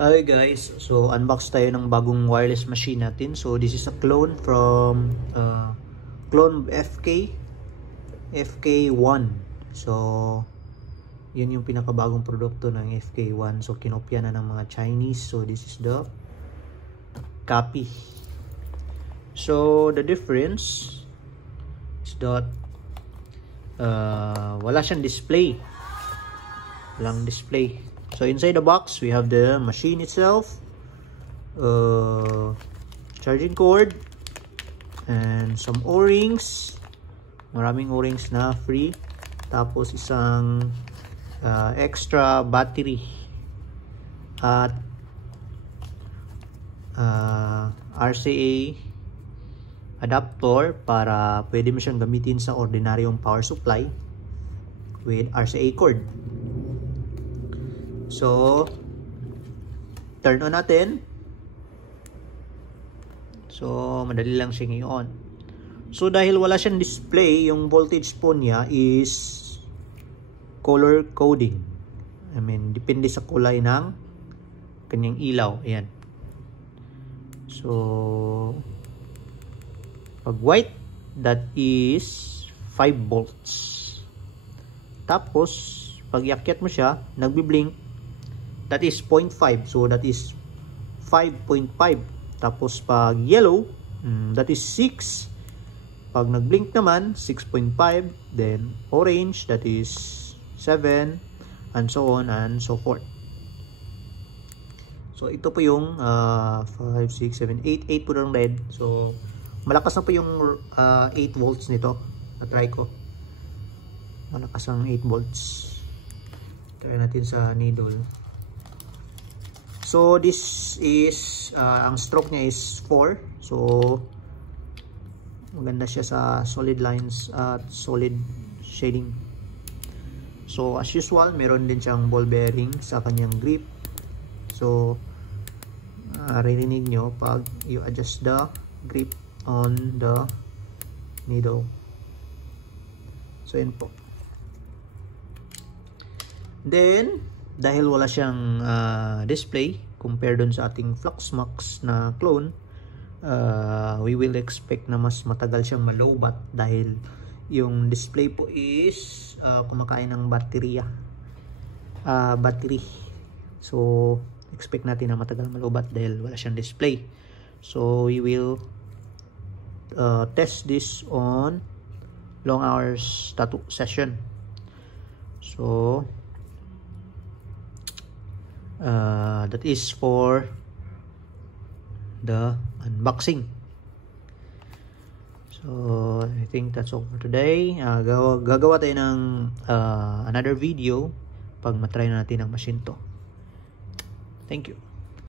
Hi guys, so unbox tayo ng bagong wireless machine natin. So this is a clone from clone FK1. So yun yung pinakabagong produkto ng FK1. So kinopya na ng mga Chinese. So this is the copy. So the difference is that wala siyang display. Walang display. So inside the box, we have the machine itself, charging cord, and some O-rings. Maraming O-rings na free. Tapos isang extra battery at RCA adapter para pwede mo siyang gamitin sa ordinaryong power supply with RCA cord. So, turn on natin. So, madali lang siya ngayon. So, dahil wala siyang display, yung voltage po niya is color coding. I mean, depende sa kulay ng kanyang ilaw. Ayan. So, pag white, that is 5 volts. Tapos, pag iakyat mo siya, nagbi-blink. That is 0.5. So, that is 5.5. Tapos, pag yellow, that is 6. Pag nag-blink naman, 6.5. Then, orange, that is 7. And so on and so forth. So, ito po yung 5, 6, 7, 8. 8 po ng red. So, malakas na po yung 8 volts nito. Na-try ko. Malakas ang 8 volts. Try natin sa needle. So this is ang stroke niya is 4. So maganda siya sa solid lines at solid shading. So as usual, meron din siyang ball bearing sa kanyang grip. So ririnig nyo pag you adjust the grip on the needle. So yun po. Then dahil wala siyang display compare dun sa ating Fluxmax na clone, we will expect na mas matagal siyang malobat dahil yung display po is kumakain ng battery. So expect natin na matagal malobat dahil wala siyang display. So we will test this on long hours tattoo session. So that is for the unboxing. So I think that's all for today. Gagawa tayo ng another video pag matry na natin ang machine to. Thank you.